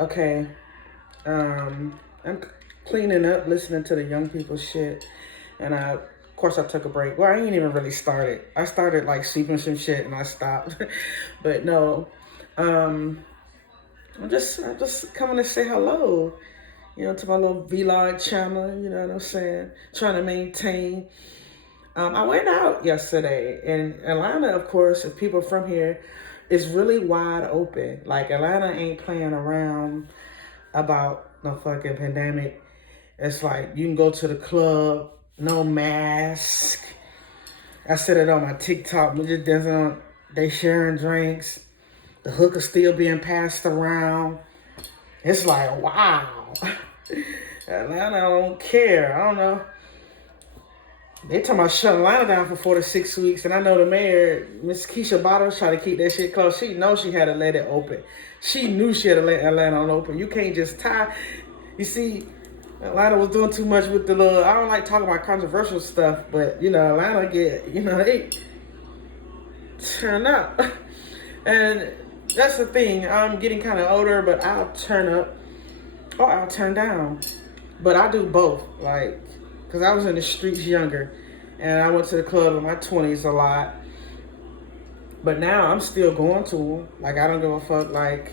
Okay. I'm cleaning up, listening to the young people shit, and of course, I took a break. Well, I ain't even really started. I started like sweeping some shit, and I stopped. But no, um, I'm just coming to say hello. To my little vlog channel. You know what I'm saying? Trying to maintain. I went out yesterday, and Atlanta, of course, if people from here, is really wide open. Like Atlanta ain't playing around about the fucking pandemic. It's like you can go to the club, no mask. I said it on my TikTok. We just dancing on. They sharing drinks. The hookah still being passed around. It's like wow. Atlanta don't care. I don't know. They talking about shutting Atlanta down for 4 to 6 weeks, and I know the mayor, Miss Keisha Bottoms, trying to keep that shit closed. She knows she had to let it open. She knew she had to let Atlanta on open. You can't just tie. You see, Atlanta was doing too much with the little. I don't like talking about controversial stuff, but Atlanta they turn up, and that's the thing. I'm getting kind of older, but I'll turn up or I'll turn down, but I do both. Like, cause I was in the streets younger, and I went to the club in my 20s a lot. But now I'm still going to them. Like I don't give a fuck. Like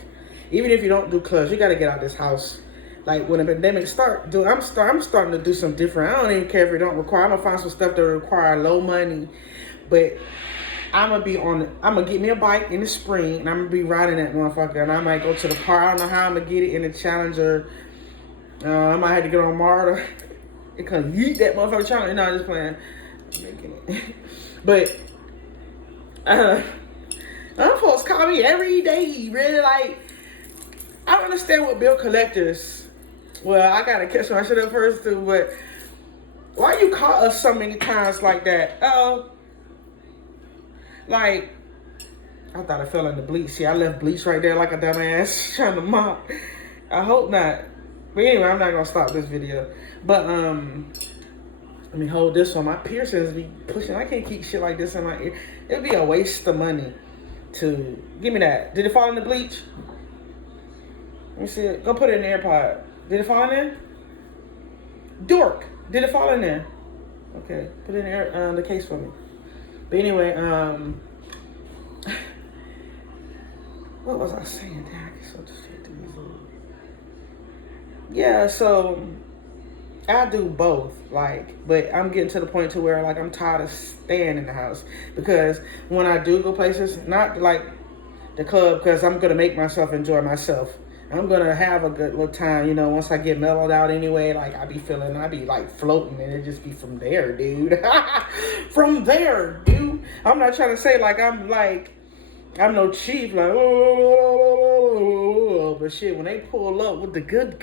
even if you don't do clubs, you gotta get out this house. Like when the pandemic start, dude, I'm starting to do some different. I don't even care if it don't require. I'm gonna find some stuff that require low money, but I'm gonna get me a bike in the spring, and I'm gonna be riding that motherfucker. And I might go to the park. I don't know how I'm gonna get it in the Challenger. I might have to get on Marta. It can yeet that motherfucker Challenger. No, I'm just playing. I'm making it, but. Them folks call me every day, really. Like, I don't understand what bill collectors. Well, I gotta catch my shit up first too, but why you call us so many times like that? Like, I thought I fell in the bleach. See, I left bleach right there like a dumbass trying to mop. I hope not. But anyway, I'm not gonna stop this video. But let me hold this one. My piercings be pushing. I can't keep shit like this in my ear. It'd be a waste of money to give me that. Did it fall in the bleach? Let me see it. Go put it in the AirPod. Did it fall in there? Dork. Did it fall in there? Okay. Put it in the case for me. But anyway, what was I saying? Damn, I get so distracted easily. Yeah, so I do both, like, but I'm getting to the point to where like I'm tired of staying in the house, because when I do go places, not like the club, because I'm gonna make myself enjoy myself. I'm gonna have a good little time, once I get mellowed out anyway. Like I be like floating, and it just be from there, dude. From there, dude. I'm not trying to say like I'm no chief, like oh, but shit, when they pull up with the good,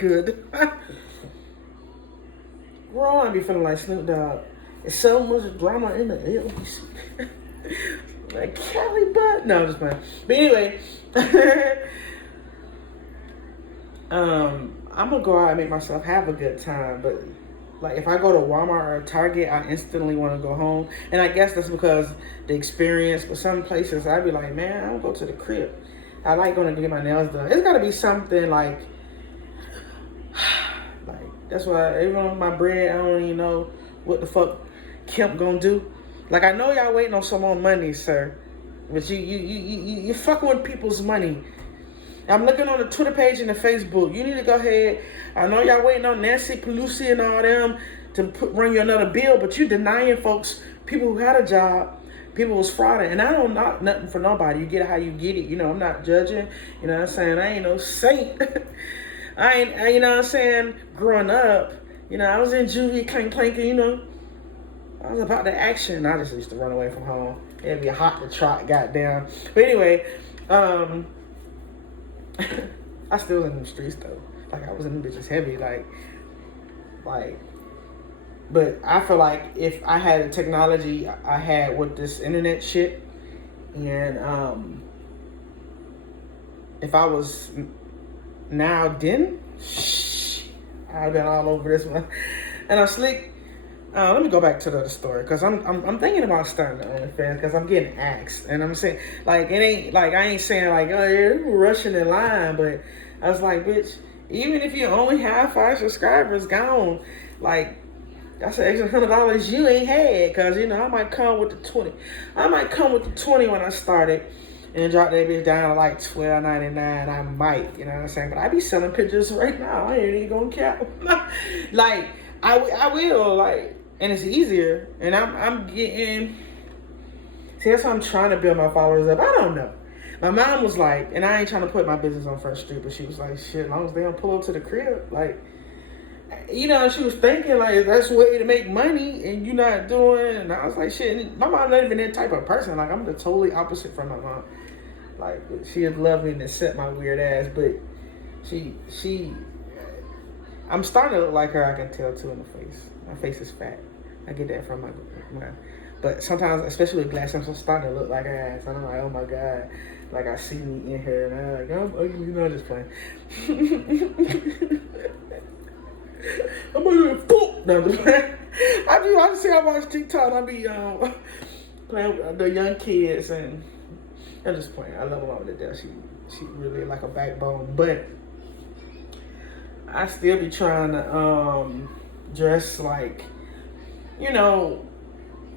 bro, I be feeling like Snoop Dogg. There's so much drama in the LBC. Like Kelly Butt. No, I'm just playing. But anyway, I'm gonna go out and make myself have a good time. But like if I go to Walmart or Target, I instantly want to go home. And I guess that's because the experience. But some places I'd be like, man, I don't go to the crib. I like going to get my nails done. It's gotta be something like that's why even on my bread, I don't even know what the fuck Kemp gonna do. Like I know y'all waiting on some more money, sir, but you fucking with people's money. I'm looking on the Twitter page and the Facebook. You need to go ahead. I know y'all waiting on Nancy Pelosi and all them to run you another bill, but you denying folks, people who had a job, people was frauding. And I don't knock nothing for nobody. You get it how you get it. I'm not judging. You know what I'm saying? I ain't no saint. I ain't, you know what I'm saying? Growing up, I was in juvie, clanking, I was about the action. I just used to run away from home. It'd be hot to trot, goddamn. But anyway, I still was in the streets though. Like I was in the bitches heavy, like. But I feel like if I had the technology I had with this internet shit, and if I was now then, I've been all over this one. And I'm slick. Let me go back to the other story, because I'm thinking about starting the OnlyFans, because I'm getting asked, and I'm saying like it ain't like I ain't saying like oh yeah, we're rushing in line, but I was like, bitch, even if you only have 5 subscribers, gone. Like, that's an extra $100 you ain't had. Cause you know, I might come with the 20. I might come with the 20 when I started and drop that bitch down to like $12.99. I might, you know what I'm saying? But I be selling pictures right now. I ain't even gonna cap. Like, I will, like, and it's easier. And I'm getting, see, that's how I'm trying to build my followers up. I don't know. My mom was like, and I ain't trying to put my business on Front Street, but she was like, shit, as long as they don't pull up to the crib, like, you know, she was thinking like that's a way to make money and you not doing. And I was like, shit, my mom's not even that type of person. Like, I'm the totally opposite from my mom. Like, she would love me and accept my weird ass, but she, I'm starting to look like her. I can tell too in the face. My face is fat. I get that from my but sometimes, especially with glasses, I'm starting to look like her ass. I'm like, oh my god, like I see me in her, and I'm like, I'm ugly. You know, I'm just playing. I'm gonna poop. No, I see. I watch TikTok. I be playing with the young kids, and I'm just playing. I love her mom to death. She really like a backbone, but I still be trying to dress like, you know,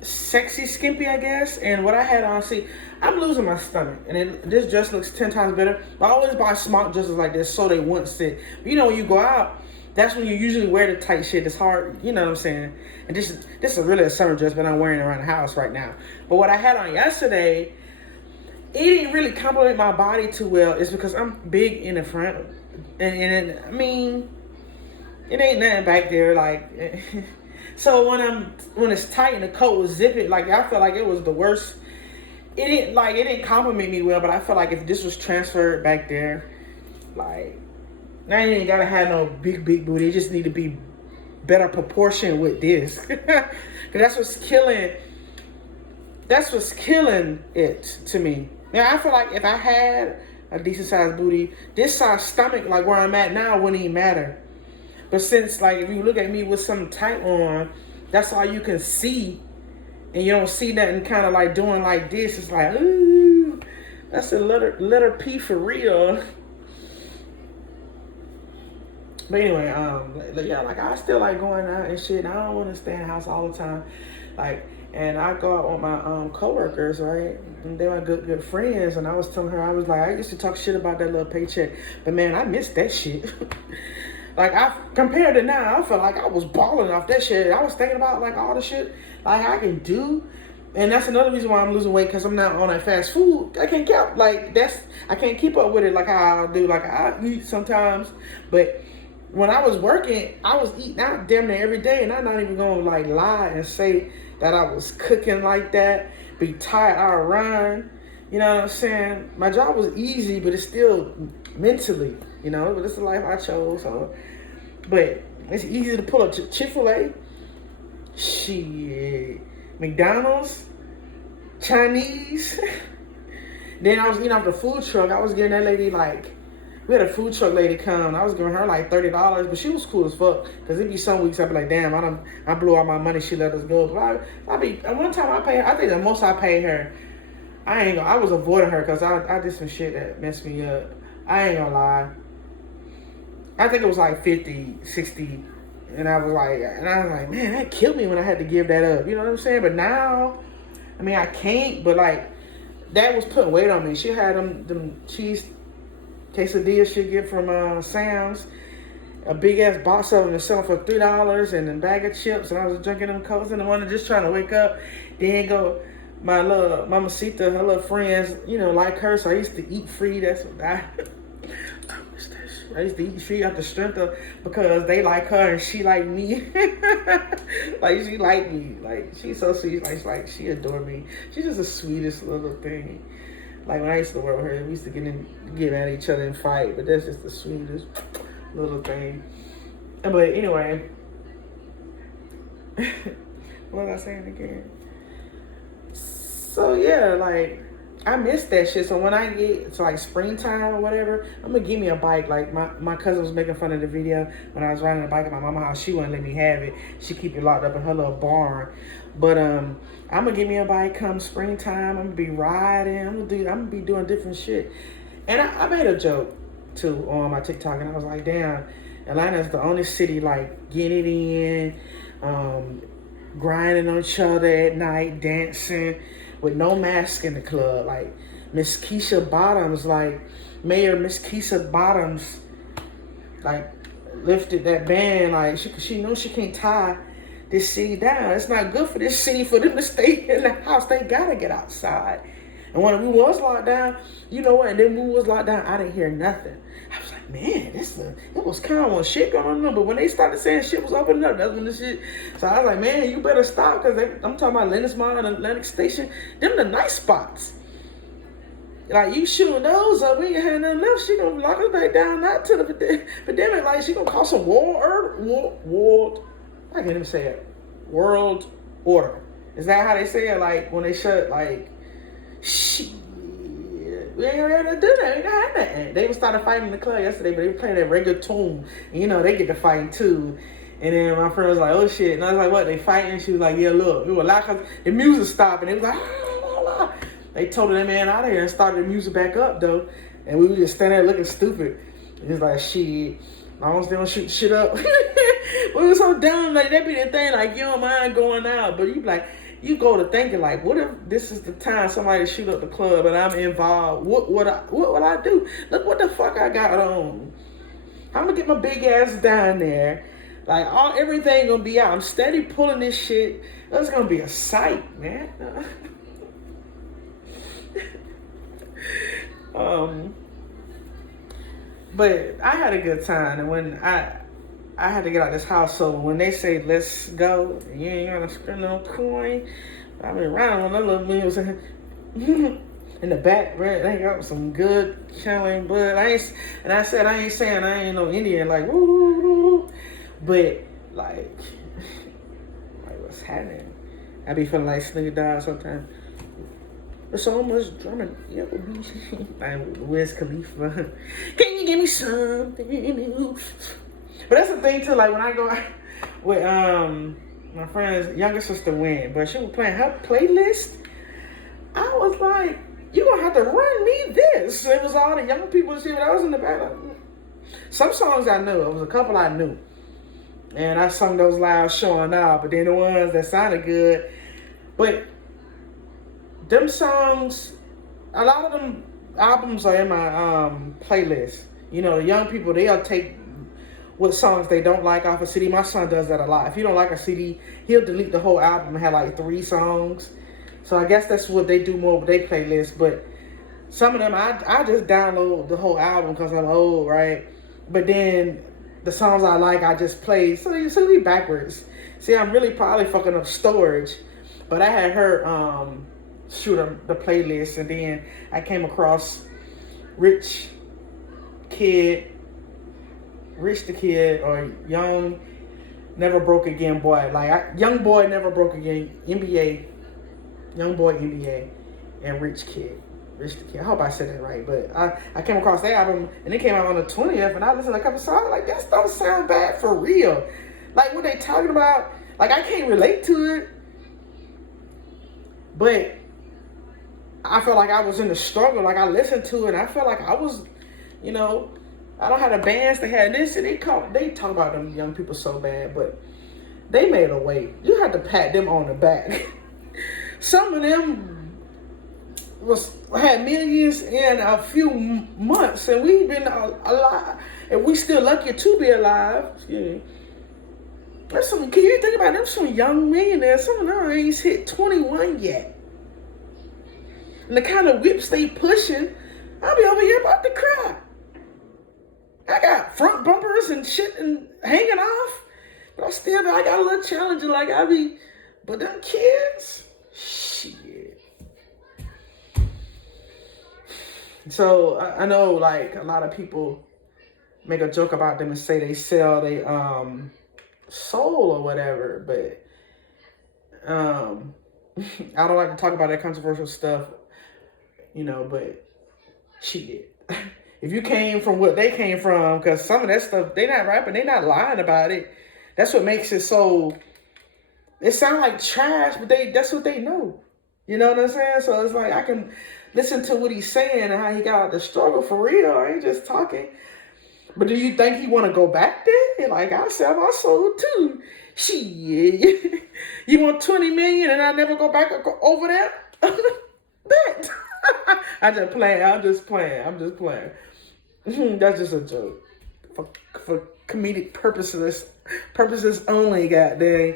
sexy skimpy, I guess. And what I had on, see, I'm losing my stomach, and this dress looks 10 times better. But I always buy smart dresses like this so they won't sit. But you know, when you go out, that's when you usually wear the tight shit. It's hard, you know what I'm saying? And this is really a summer dress, but I'm wearing it around the house right now. But what I had on yesterday, it didn't really compliment my body too well. It's because I'm big in the front, and I mean, it ain't nothing back there. Like, so when it's tight and the coat was zipping, like I felt like it was the worst. It didn't compliment me well, but I felt like if this was transferred back there, like, now you ain't gotta have no big booty. It just need to be better proportion with this. Cause that's what's killing it to me. Now I feel like if I had a decent sized booty, this size stomach, like where I'm at now, wouldn't even matter. But since, like, if you look at me with something tight on, that's all you can see, and you don't see nothing kind of like doing like this. It's like, ooh, that's a letter P for real. But anyway, yeah, like, I still like going out and shit. I don't want to stay in the house all the time. Like, and I go out with my coworkers, right? And they're my good friends. And I was telling her, I was like, I used to talk shit about that little paycheck, but man, I miss that shit. Like, compared to now, I felt like I was balling off that shit. I was thinking about like all the shit like I can do. And that's another reason why I'm losing weight, because I'm not on that fast food. I can't keep, like, I can't keep up with it like how I do. Like, I eat sometimes, but when I was working, I was eating out damn near every day, and I'm not even gonna like lie and say that I was cooking like that. Be tired, I run. You know what I'm saying? My job was easy, but it's still mentally, you know. But it's the life I chose. So, but it's easy to pull up to Chick-fil-A, shit, McDonald's, Chinese. Then I was eating off the food truck. I was getting that lady like. We had a food truck lady come, and I was giving her like $30, but she was cool as fuck. Cause it'd be some weeks I'd be like, damn, I blew all my money. She let us go. But one time I paid her. I think the most I paid her, I was avoiding her because I did some shit that messed me up. I ain't gonna lie. I think it was like 50, 60, and I was like, man, that killed me when I had to give that up. You know what I'm saying? But now, I mean, I can't. But like, that was putting weight on me. She had them cheese quesadillas she get from Sam's, a big ass box of them and selling for $3, and a bag of chips, and I was drinking them Cokes in the morning, just trying to wake up. Then go, my little Mamacita, her little friends, you know, like her, so I used to eat free. That's what I miss that shit. I used to eat free out the strength of, because they like her and she like me. Like, she like me. Like, she's so sweet. Like she adore me. She's just the sweetest little thing. Like, when I used to work with her, we used to get at each other and fight, but that's just the sweetest little thing. But anyway, what was I saying again? So yeah, like, I miss that shit. So when I get to like springtime or whatever, I'm gonna give me a bike. Like, my cousin was making fun of the video when I was riding a bike at my mama's house. She wouldn't let me have it. She keep it locked up in her little barn. But I'm gonna give me a bike come springtime. I'm gonna be riding. I'm gonna be doing different shit. And I made a joke. too on my TikTok, and I was like, damn, Atlanta is the only city like getting it in, grinding on each other at night, dancing with no mask in the club. Like Miss Keisha Bottoms, like Mayor Miss Keisha Bottoms, like lifted that ban. Like she knows she can't tie this city down. It's not good for this city for them to stay in the house. They gotta get outside. And when we was locked down, you know what? And then we was locked down, I didn't hear nothing. I was like, man, it was kind of on shit going on. But when they started saying shit was opening up, that's when the shit. So I was like, man, you better stop, because I'm talking about Lennox Mall and Atlantic Station. Them the nice spots. Like, you shooting those up, we ain't had nothing left. She gonna lock us back down, not to the pandemic. Like, she gonna cause some world. I can't even say it. World order. Is that how they say it? Like when they shut, like, shit. We ain't ready to do that. We got nothing. They started fighting in the club yesterday, but they were playing that regular tune. And, you know, they get to fighting too. And then my friend was like, oh shit. And I was like, what? They fighting? She was like, yeah, look. We were loud because the music stopped. And it was like, ah. They told that man out of here and started the music back up though. And we were just standing there looking stupid. And it's like, shit. I almost didn't shoot shit up. We were so dumb. Like, that be the thing. Like, you don't mind going out. But you be like, you go to thinking like, what if this is the time somebody shoot up the club and I'm involved? What would I do? Look what the fuck I got on. I'm gonna get my big ass down there. Like, everything gonna be out. I'm steady pulling this shit. It's gonna be a sight, man. But I had a good time, and when I had to get out of this house, so when they say let's go, you ain't gonna spend no coin. I mean, around when that little man was in the back, right? They got some good killing bud. I ain't saying I ain't no Indian, like woo, but like what's happening? I be feeling like Snoop Dogg sometimes. There's so much drumming. Like Wiz Khalifa. Can you give me something new? But that's the thing too. Like when I go with my friend's younger sister went, but she was playing her playlist. I was like, you gonna have to run me this. It was all the young people and shit. But I was in the back. Like, some songs I knew. It was a couple I knew, and I sung those loud, showing out. But then the ones that sounded good, but them songs, a lot of them albums are in my playlist. You know, the young people, they'll take what songs they don't like off a CD. My son does that a lot. If he don't like a CD, he'll delete the whole album and have like 3 songs. So I guess that's what they do more with their playlist. But some of them, I just download the whole album because I'm old, right? But then the songs I like, I just play. So you see me backwards. See, I'm really probably fucking up storage. But I had her shoot the playlist, and then I came across Rich the Kid, or Young Never Broke Again Boy. Like Young Boy Never Broke Again, NBA, Young Boy NBA, and Rich the Kid. I hope I said that right, but I came across that album, and it came out on the 20th, and I listened to a couple songs, like, that don't sound bad for real. Like, what they talking about, like, I can't relate to it, but I felt like I was in the struggle. Like, I listened to it, and I felt like I was, you know, I don't have the bands they had this, and they talk about them young people so bad, but they made a way. You had to pat them on the back. Some of them had millions in a few months, and we've been alive, and we still lucky to be alive. Excuse me. Can you think about them? Some young millionaires. Some of them ain't hit 21 yet. And the kind of whips they pushing, I'll be over here about to cry. I got front bumpers and shit and hanging off, but I got a little challenger. Like but them kids, shit. So I know, like, a lot of people make a joke about them and say they sell their soul or whatever, but I don't like to talk about that controversial stuff. You know, but shit. If you came from what they came from, because some of that stuff, they not rapping, they not lying about it. That's what makes it so, it sound like trash, but that's what they know. You know what I'm saying? So it's like, listen to what he's saying and how he got out the struggle for real. I ain't just talking. But do you think he want to go back there? Like, I sell my soul too. Shit. You want 20 million and I never go back over there? Bet. I'm just playing. That's just a joke. For comedic purposes only, goddamn.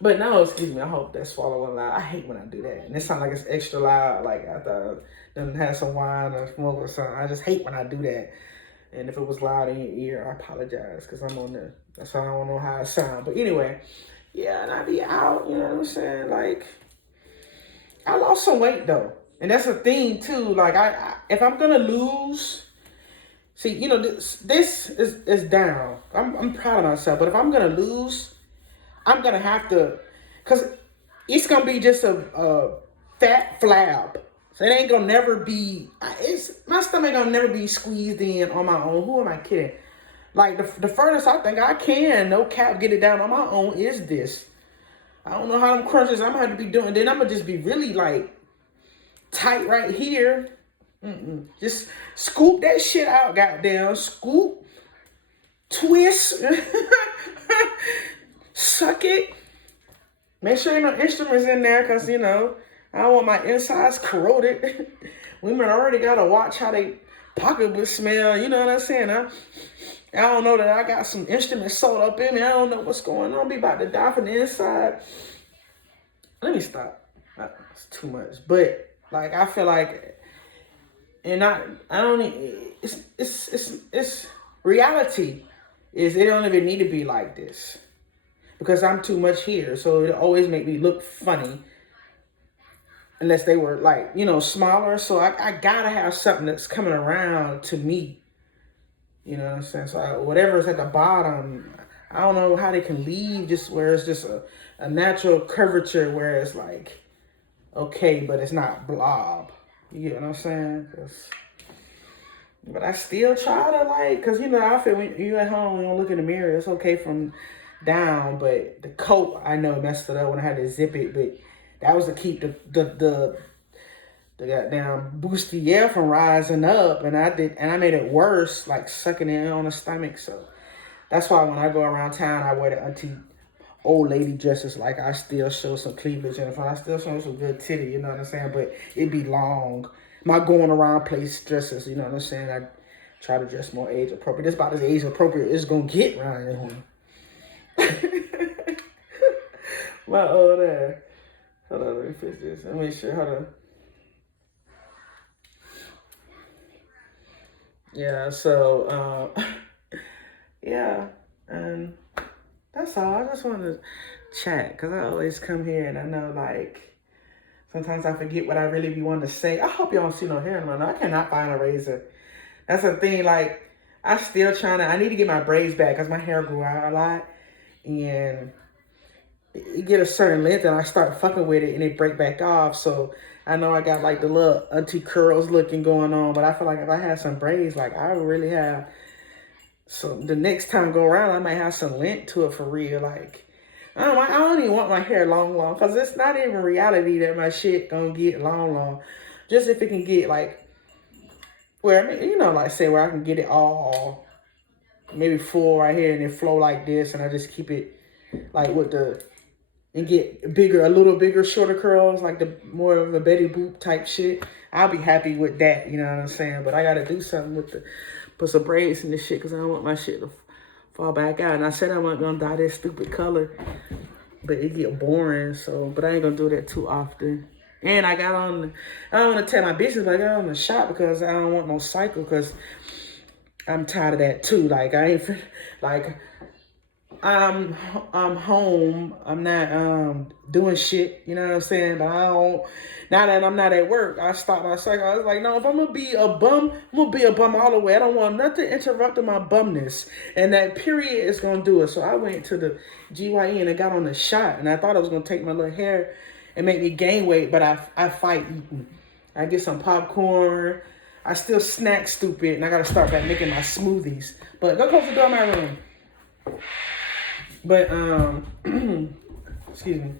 But no, excuse me, I hope that's swallowing loud. I hate when I do that. And it sounds like it's extra loud, like I thought I had some wine or smoke or something. I just hate when I do that. And if it was loud in your ear, I apologize, because I'm on there. That's why I don't know how it sounds. But anyway, yeah, and I be out, you know what I'm saying? Like, I lost some weight though. And that's a thing too. Like, I if I'm gonna lose, see, you know, this is down. I'm proud of myself. But if I'm gonna lose, I'm gonna have to, cause it's gonna be just a fat flab. So it ain't gonna never be. My stomach gonna never be squeezed in on my own. Who am I kidding? Like the furthest I think I can, no cap, get it down on my own is this. I don't know how them crunches I'm gonna have to be doing. Then I'm gonna just be really like tight right here. Just scoop that shit out, goddamn. Scoop, twist. Suck it. Make sure ain't no instruments in there, because, you know, I don't want my insides corroded. Women already got to watch how they pocketbook smell. You know what I'm saying? I don't know that I got some instruments sold up in me. I don't know what's going on. Be about to die from the inside. Let me stop. That's too much. But, like, I feel like, and I don't need, it's reality is it don't even need to be like this. Because I'm too much here. So it always make me look funny. Unless they were like, you know, smaller. So I gotta have something that's coming around to me. You know what I'm saying? So whatever's at the bottom, I don't know how they can leave just where it's just a natural curvature where it's like, okay, but it's not blob. You get what I'm saying? But I still try to like, because, you know, I feel when you at home, you don't look in the mirror, it's okay from down, but the coat I know messed it up when I had to zip it, but that was to keep the goddamn bustier from rising up, and I made it worse, like sucking in on the stomach. So that's why when I go around town, I wear the auntie old lady dresses. Like, I still show some cleavage in the front. I still show some good titty, you know what I'm saying? But it be long. My going around place dresses, you know what I'm saying? I try to dress more age appropriate. It's about as age appropriate it's gonna get around here. My old ass. Hold on, let me fix this. Let me make sure. Hold on. Yeah, so, yeah, and that's all. I just wanted to chat, because I always come here and I know, like, sometimes I forget what I really be wanting to say. I hope y'all don't see no hair in my nose. I cannot find a razor. That's the thing, like, I need to get my braids back, because my hair grew out a lot, and it get a certain length and I start fucking with it and it break back off. So I know I got like the little auntie curls looking going on, but I feel like if I had some braids, like I would really have. So the next time I go around, I might have some length to it for real. Like, I don't even want my hair long, because it's not even reality that my shit gonna get long. Just if it can get like, where, I mean, you know, like say where I can get it all maybe full right here and it flow like this, and I just keep it like with and get bigger, a little bigger, shorter curls, like the more of a Betty Boop type shit. I'll be happy with that, you know what I'm saying? But I gotta do something with put some braids in this shit, because I don't want my shit to fall back out. And I said I wasn't gonna dye this stupid color, but it get boring, so, but I ain't gonna do that too often. And I don't want to tell my business, but I got on the shop because I don't want no cycle, because I'm tired of that too. Like, I ain't, like, I'm home. I'm not doing shit. You know what I'm saying? But I don't. Now that I'm not at work, I stopped my cycle. I was like, no, if I'm gonna be a bum, I'm gonna be a bum all the way. I don't want nothing interrupting my bumness, and that period is gonna do it. So I went to the GYN and got on the shot, and I thought it was gonna take my little hair and make me gain weight, but I fight eating. I get some popcorn. I still snack stupid, and I gotta start back making my smoothies. But go close the door of my room. But, excuse me.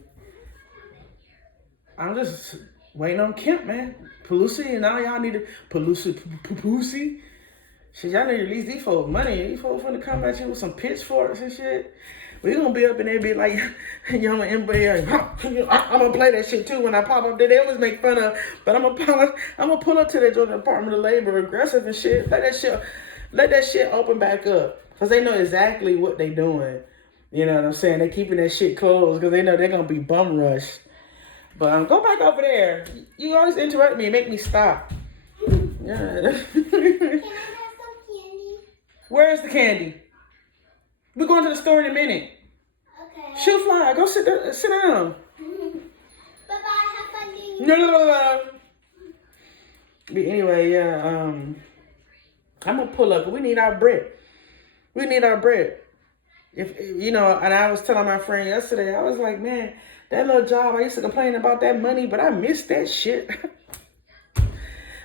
I'm just Waiting on Kemp, man. Pelosi and now y'all need to Pelosi. Shit, y'all need to release these folks money. These folks finna come at you with some pitchforks and shit. We gonna be up in there be like, young NBA. I'm gonna play that shit too when I pop up there. They always make fun of, but I'm gonna pull up to the Georgia Department of Labor, aggressive and shit. Let that shit open back up, cause they know exactly what they doing. You know what I'm saying? They keeping that shit closed because they know they're gonna be bum rushed. But go back over there. You always interrupt me and make me stop. Yeah. Can I have some candy? Where's the candy? We're going to the store in a minute. Okay. She'll fly. Go sit down. Bye-bye. Have fun doing No. But anyway, yeah. I'm gonna pull up. We need our bread. If you know, and I was telling my friend yesterday, I was like, man, that little job, I used to complain about that money, but I miss that shit.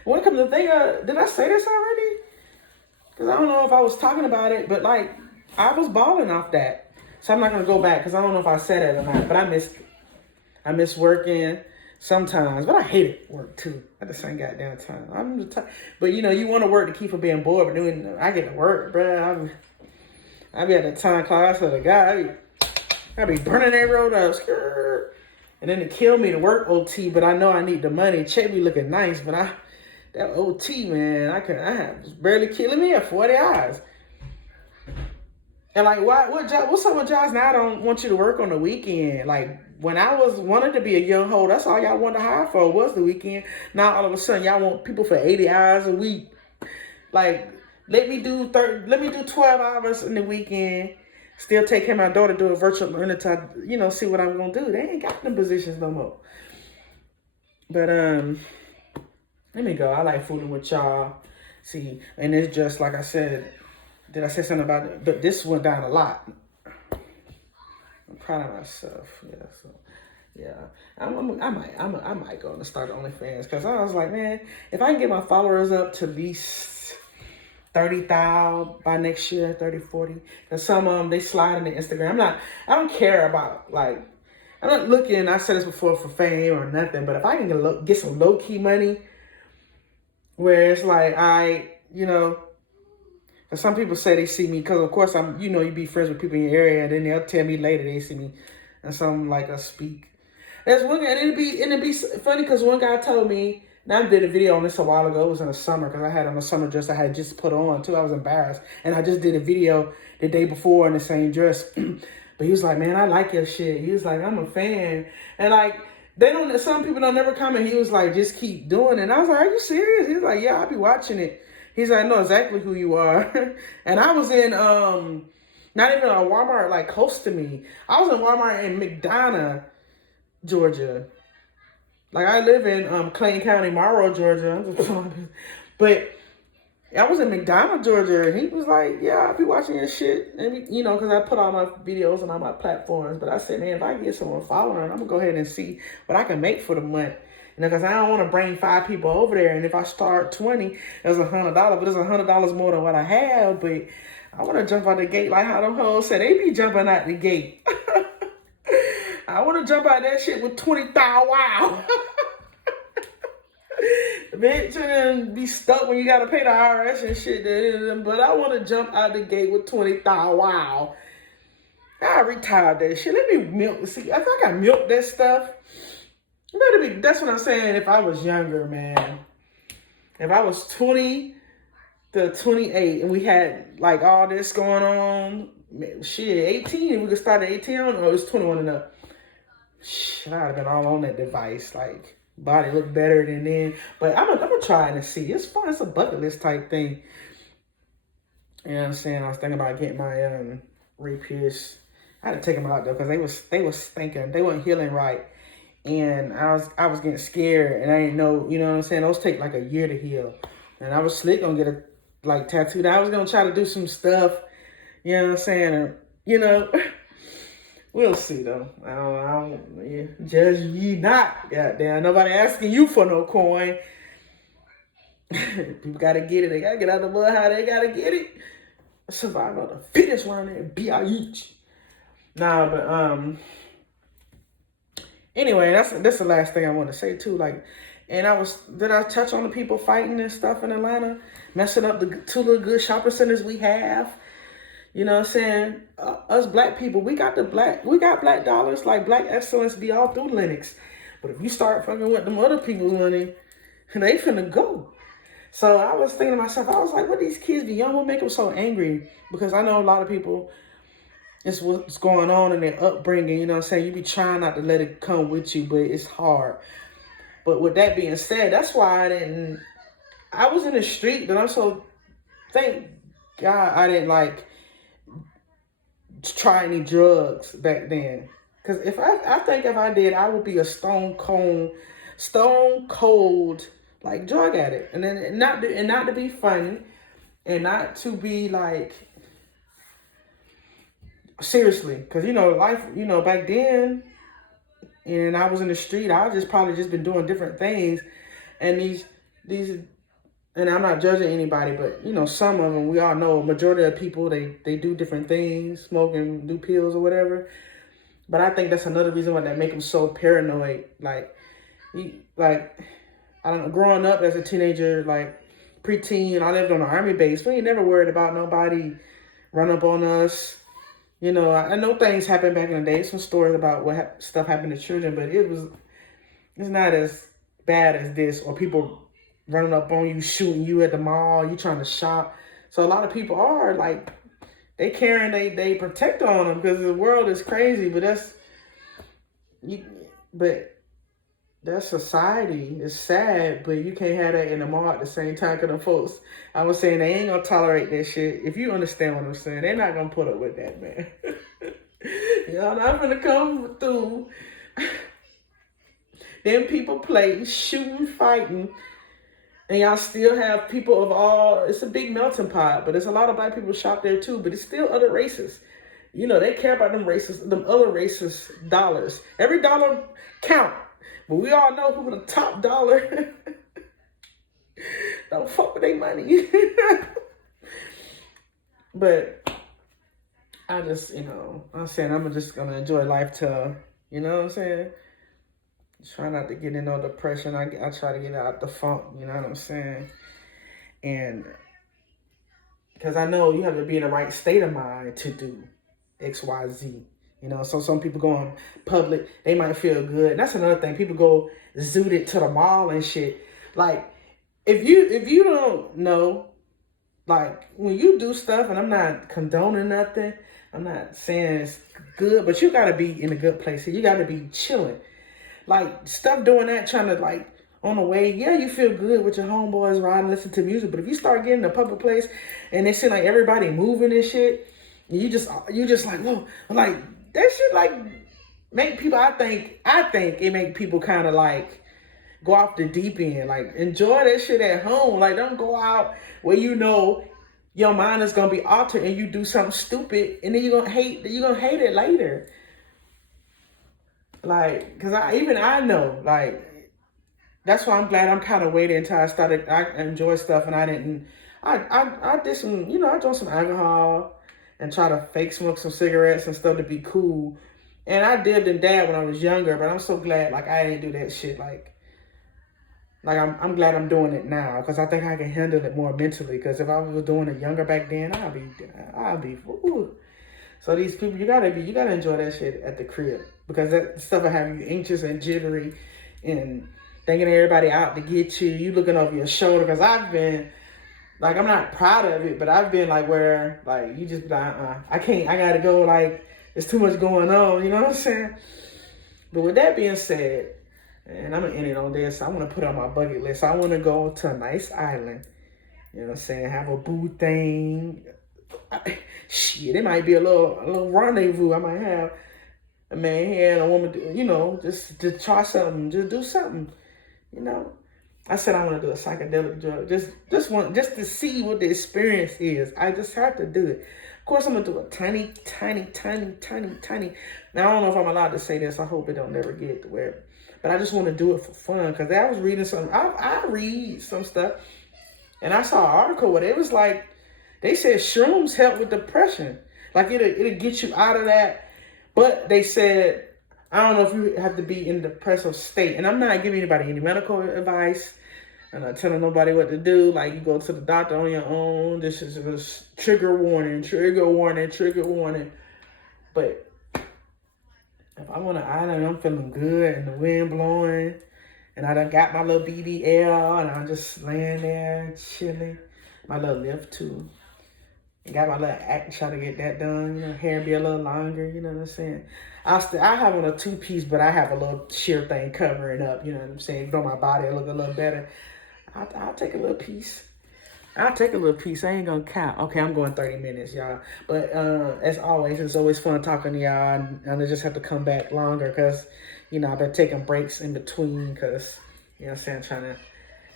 When it comes to think, did I say this already? Because I don't know if I was talking about it, but like, I was balling off that. So I'm not going to go back because I don't know if I said it or not, but I miss working sometimes, but I hated work too at the same goddamn time. But you know, you want to work to keep from being bored, but I get to work, bro. I be at the time class for the guy. I be burning that road up. And then it killed me to work OT, but I know I need the money. Check be looking nice, but that OT, man, I was barely killing me at 40 hours. And like, what's up with jobs now? I don't want you to work on the weekend. Like, when I wanted to be a young hoe, that's all y'all wanted to hire for was the weekend. Now all of a sudden y'all want people for 80 hours a week. Like, let me do 12 hours in the weekend. Still take care of my daughter, do a virtual learning to, see what I'm gonna do. They ain't got them positions no more. But let me go. I like fooling with y'all. See, and it's just like I said. Did I say something about it? But this went down a lot. I'm proud of myself. Yeah. So, yeah. I might go and start OnlyFans because I was like, man, if I can get my followers up to at least 30,000 by next year, 30, 40. Because some of them, they slide into Instagram. I don't care about, like, I'm not looking, I said this before, for fame or nothing, but if I can get some low-key money where it's like, and some people say they see me because, of course, you be friends with people in your area, and then they'll tell me later they see me and something like I speak. That's one guy, and it'd be funny because one guy told me. Now I did a video on this a while ago. It was in the summer because I had on a summer dress I had just put on too. I was embarrassed, and I just did a video the day before in the same dress. But he was like, "Man, I like your shit." He was like, "I'm a fan," and like some people don't never comment. He was like, "Just keep doing it." And I was like, "Are you serious?" He was like, "Yeah, I'll be watching it." He's like, "I know exactly who you are." And I was in not even a Walmart like close to me. I was in Walmart in McDonough, Georgia. Like, I live in Clayton County, Morrow, Georgia. But I was in McDonough, Georgia, and he was like, "Yeah, I'll be watching your shit." And, because I put all my videos on all my platforms. But I said, man, if I get someone following, I'm going to go ahead and see what I can make for the month. Because I don't want to bring 5 people over there. And if I start 20, it's $100. But it's $100 more than what I have. But I want to jump out the gate like how them hoes said. They be jumping out the gate. I want to jump out that shit with 20,000. Wow. Bitch, and be stuck when you got to pay the IRS and shit. But I want to jump out the gate with 20,000. Wow. I retired that shit. Let me milk. See, I think I milked that stuff. That's what I'm saying. If I was younger, man. If I was 20 to 28 and we had like all this going on, shit, 18, we could start at 18. I don't know, it was 21 and up. Shit, I'd have been all on that device. Like, body look better than then. But I'm gonna try it and see. It's fun. It's a bucket list type thing. You know what I'm saying? I was thinking about getting my re-pierce. I had to take them out though because they was stinking. They weren't healing right. And I was getting scared, and I didn't know, you know what I'm saying? Those take like a year to heal. And I was slick gonna get tattooed. I was gonna try to do some stuff, you know what I'm saying? Or, we'll see though. I don't judge ye not. Goddamn, nobody asking you for no coin. People gotta get it. They gotta get out of the mud. How they gotta get it? Survival of the fittest around there. B.I.H. Nah, but Anyway, that's the last thing I want to say too. Like, and did I touch on the people fighting and stuff in Atlanta, messing up the two little good shopping centers we have? You know what I'm saying? Us black people, we got black dollars, like black excellence be all through Lennox. But if you start fucking with them other people's money, they finna go. So I was thinking to myself, I was like, what these kids be young, what make them so angry? Because I know a lot of people, it's what's going on in their upbringing, you know what I'm saying? You be trying not to let it come with you, but it's hard. But with that being said, that's why I was in the street, but I'm so, thank God I didn't like try any drugs back then. Because I think if I did, I would be a stone cold like drug addict. And then not to be funny and not to be like, seriously, because life, back then, and I was in the street, I just probably just been doing different things, and these, and I'm not judging anybody, but some of them, we all know, majority of people, they do different things, smoke and do pills or whatever. But I think that's another reason why that make them so paranoid. Like I don't know, growing up as a teenager, like preteen, I lived on an army base. We ain't never worried about nobody run up on us. I know things happened back in the day. Some stories about what stuff happened to children, but it's not as bad as this, or people running up on you, shooting you at the mall, you trying to shop. So a lot of people are like, they carrying they protect on them because the world is crazy. But that's society. It's sad, but you can't have that in the mall at the same time. Because the folks, I was saying, they ain't gonna tolerate that shit. If you understand what I'm saying, they're not gonna put up with that, man. Y'all not gonna come through. Then people play shooting, fighting, and y'all still have people of all. It's a big melting pot, but there's a lot of black people shop there too. But it's still other races. They care about them other races dollars. Every dollar count. But we all know who the top dollar don't fuck with their money. But I just, I'm saying I'm just gonna enjoy life till, you know what I'm saying? Try not to get in no depression. I try to get out the funk, you know what I'm saying? And because I know you have to be in the right state of mind to do X, Y, Z. So some people go in public, they might feel good. And that's another thing. People go zooted to the mall and shit. Like, if you don't know, like, when you do stuff, and I'm not condoning nothing, I'm not saying it's good, but you gotta be in a good place. You gotta be chilling. Like, stuff doing that, trying to, like, on the way, yeah, you feel good with your homeboys riding, listening to music, but if you start getting in a public place and they see, like, everybody moving and shit, you just like, whoa, like, that shit, like, make people, I think it make people kind of, like, go off the deep end. Like, enjoy that shit at home. Like, don't go out where your mind is going to be altered and you do something stupid and then you're going to hate it later. Like, because I know, like, that's why I'm glad I'm kind of waiting until I enjoy stuff, and I did some, I drank some alcohol and try to fake smoke some cigarettes and stuff to be cool. And I did and dab when I was younger, but I'm so glad, like, I didn't do that shit. Like I'm glad I'm doing it now, because I think I can handle it more mentally. Because if I was doing it younger back then, I'd be, ooh. So these people, you gotta enjoy that shit at the crib, because that stuff will have you anxious and jittery and thinking everybody out to get you. You looking over your shoulder, because I've been, like, I'm not proud of it, but I've been like where, like, you just be like, I can't, I gotta go, like, there's too much going on, you know what I'm saying? But with that being said, and I'm gonna end it on this, I wanna put it on my bucket list. I wanna go to a nice island, you know what I'm saying, have a boo thing. Shit, it might be a little rendezvous I might have. A man here and a woman, just to try something, just do something, I said I want to do a psychedelic drug, just to see what the experience is. I just have to do it. Of course, I'm gonna do a tiny. Now I don't know if I'm allowed to say this. I hope it don't never get to where, but I just want to do it for fun. Because I was reading some. I read some stuff, and I saw an article where it was like, they said shrooms help with depression. Like, it'll get you out of that. But they said I don't know if you have to be in a depressive state. And I'm not giving anybody any medical advice. I'm not telling nobody what to do. Like, you go to the doctor on your own. This is a trigger warning, trigger warning, trigger warning. But if I'm on an island, I'm feeling good and the wind blowing, and I done got my little BBL, and I'm just laying there chilling. My little lift too. Got my little act, try to get that done. You know, hair be a little longer. You know what I'm saying? I have on a 2-piece, but I have a little sheer thing covering up. You know what I'm saying? Throw my body look a little better. I'll take a little piece. I'll take a little piece. I ain't gonna count. Okay, I'm going 30 minutes, y'all. But as always, it's always fun talking to y'all. And I just have to come back longer because, you know, I've been taking breaks in between because, you know what I'm saying, trying to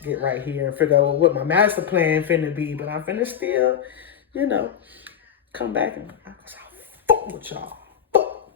get right here and figure out what my master plan finna be. But I'm finna still, you know, come back and I'll fuck with y'all. Fuck.